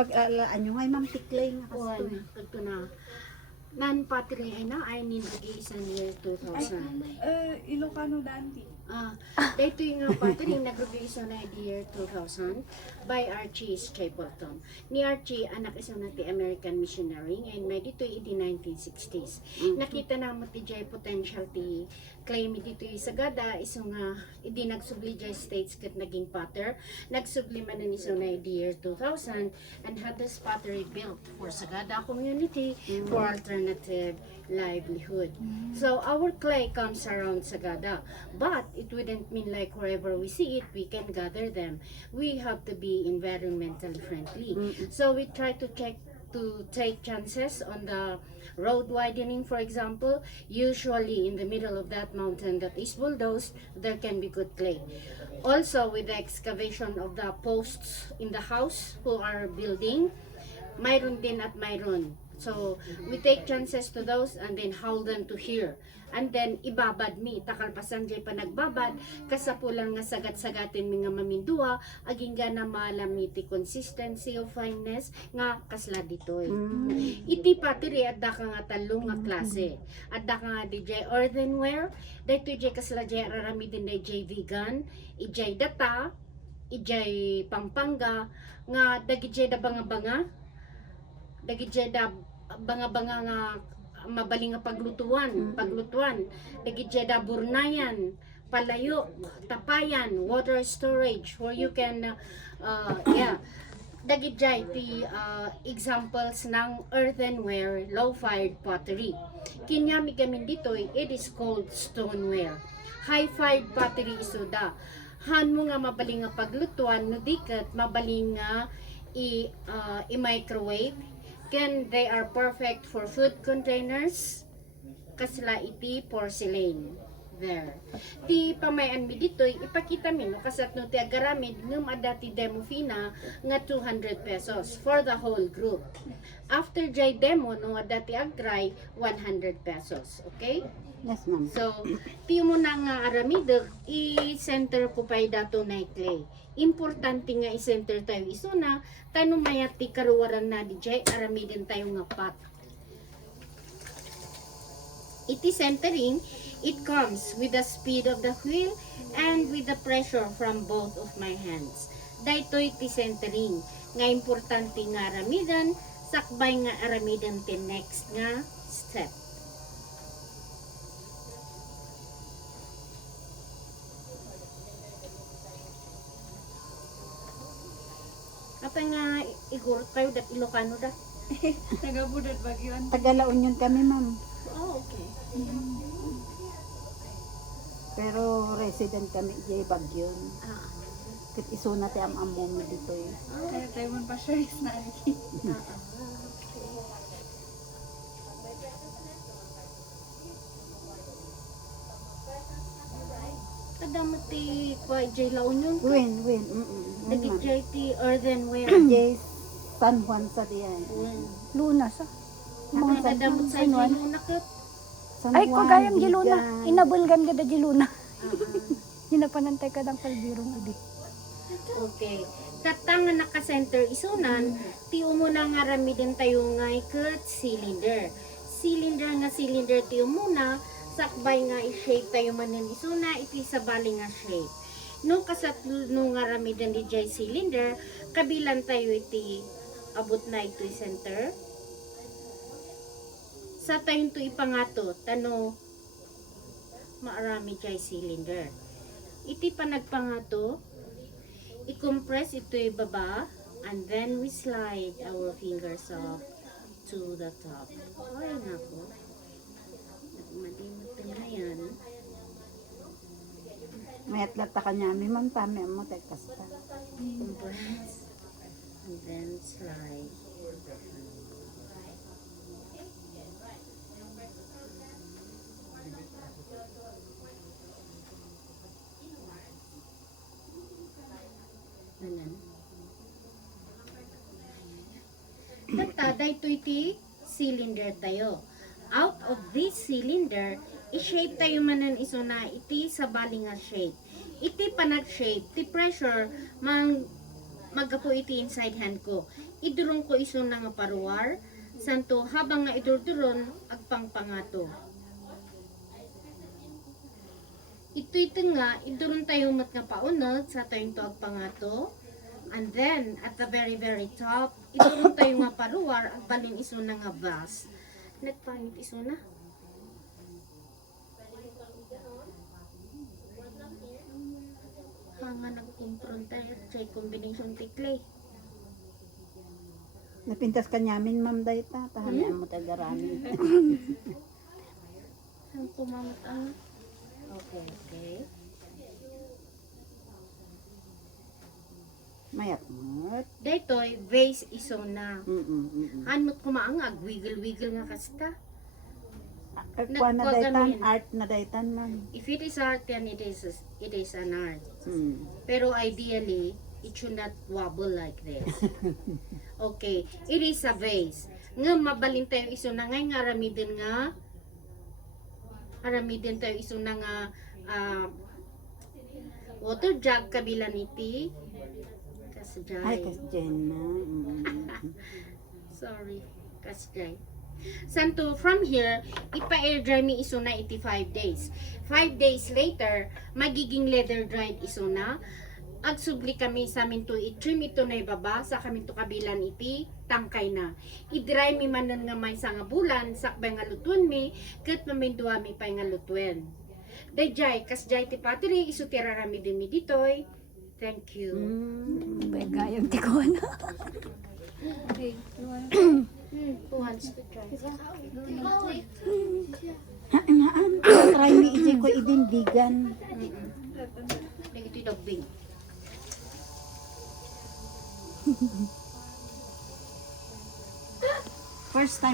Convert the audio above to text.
pag-alaan nyo, ay ma'am tiklay nga kasto. Ito na. Nan patri ay na ay nindagi isang year 2000. Ilocano Dante. Dito yung patri nag-release na the year 2000 by Archie Stapleton. Ni Archie, anak isa na ti American missionary ngayon may dito yung 1960s. Nakita na mo ti jay potential ti claim dito yung sagada iso nga hindi nagsubli jay states kat naging patter. Nagsubli man na iso na the year 2000 and had this pottery built for sagada community for alternative livelihood. So our clay comes around Sagada, but it wouldn't mean like wherever we see it, we can gather them. We have to be environmentally friendly. So we try to take chances on the road widening, for example. Usually in the middle of that mountain that is bulldozed, there can be good clay. Also with the excavation of the posts in the house who are building, mayroon din at mayroon. So, we take chances to those and then haul them to here. And then, ibabad mi. Takalpasan jay pa nagbabad. Kasapulan nga sagat-sagatin mi nga mamindua. Aging nga na malami ti consistency of fineness nga kasla ditoy. Iti patiri at da ka nga talong nga klase. At da ka nga di jay earthenware. Dito jay kasla jay ararami din na jay vegan. Ijay data. Ijay pampanga. Nga dagi jay da banga-banga. Dagi jay da banga-banga nga mabaling nga paglutuan, dagi jeda burnayan, palayo, tapayan, water storage where you can dagi jay ti examples ng earthenware low-fired pottery. Kinyami kami dito, it is called stoneware. High-fired pottery isuda. Han mo nga mabaling nga paglutuan, no dikat mabaling nga i-microwave. They are perfect for food containers. Kasla iti porcelain. There. Ti pamayan mi ditoy ipakita mi no kasat no ti agaramid ngem ada ti demo fina nga 200 pesos for the whole group. After jay demo no ada ti agtry 100 pesos. Okay? Yes ma'am. So, ti mo na nga aramid i-center ko pay dato na clay. Importante nga i-center tayo isuna tanong mayat ti karuwaran na di jay aramidin tayo nga pot. Iti centering, it comes with the speed of the wheel and with the pressure from both of my hands. Dayto iti centering nga importante nga aramidan sakbay nga aramidan ti next nga step. Apa nga igurot kayo dat Ilocano dat? Tagabudad Bagyon. Tagalaon yun kami ma'am. Oh, okay. Pero resident kami jay Bagyon. Ah, Kit iso na ti am-amom mi dito eh. Kaya tayo man pa siya is na okay. Kadamot ti kwa jay laon yun. Win. Dagi jay ti earthenware. Jay San Juan sa diyan. Luna sa. Mga kadamot sa jay lunakot. San Ay, ko gayam Bigan. giluna. Inabulgan ka da giluna. Hinapanantay ka ng kalbirong udi. Okay. Tatang nga naka-center isunan, ti umuna nga rami din tayo nga ikat cylinder. Cylinder ti umuna, sakbay nga i-shape tayo manin isuna, iti sabali nga shape. Nung kasat nung nga rami din di jay cylinder, kabilan tayo iti abot na ito center. Sa tayo ito ipangato, tano maarami jay cylinder. Iti panagpangato, i-compress ito ibaba, and then we slide our fingers up to the top. Ay, nako. Madimot na yan. May atlat ta kanya mi ma'am tami mo tay kasta. Compress, and then slide. Anan. Tata, ito iti cylinder tayo. Out of this cylinder, i-shape tayo manan iso na iti sa bali nga shape. Iti panag shape, ti pressure mang magapo iti inside hand ko. Idurong ko iso na nga paruwar, santo habang nga idurduron, agpangpangato. Ito nga, idurong tayo mat nga paunag sa tayong to agpangato. And then, at the very, very top, idurong tayo nga paruwar, agbalin iso na nga vase. Nagpangit iso na. Nga nag-confront tayo sa combination tiklay. Napintas ka nyamin, ma'am, dayta. Tahamian mo tagarami. Ang kumamot ang... Okay. Mayat mo. Daytoy, vase iso na. Hanmot kumaangag, wiggle-wiggle nga kasta. Kuha na daytan, art na daytan, ma'am. If it is art, then it is an art. Mm. Pero ideally, it should not wobble like this. Okay, it is a vase. Nga mabalin tayo iso na ngay nga aramidin tayo iso na nga water jug kabilan iti kasjay. Ay, kasjen na. Sorry, kasjay. Santo, from here, ipa-air dry mi iso na iti 5 days. 5 days later, magiging leather dried iso na. Agsubli kami sa amin to i-trim ito na ibaba sa kami to kabilan iti tangkay na. I-dry mi manon nga may nga bulan sakbay nga lutuan mi ket mamindua mi pay nga lutuan. Dayjay kasjay ti patri isu tirarami din mi ditoy. Thank you. Pagayang ti ko na. Okay. Who wants to try? Haan, try mi iti ko idindigan. Iti dagbing. First time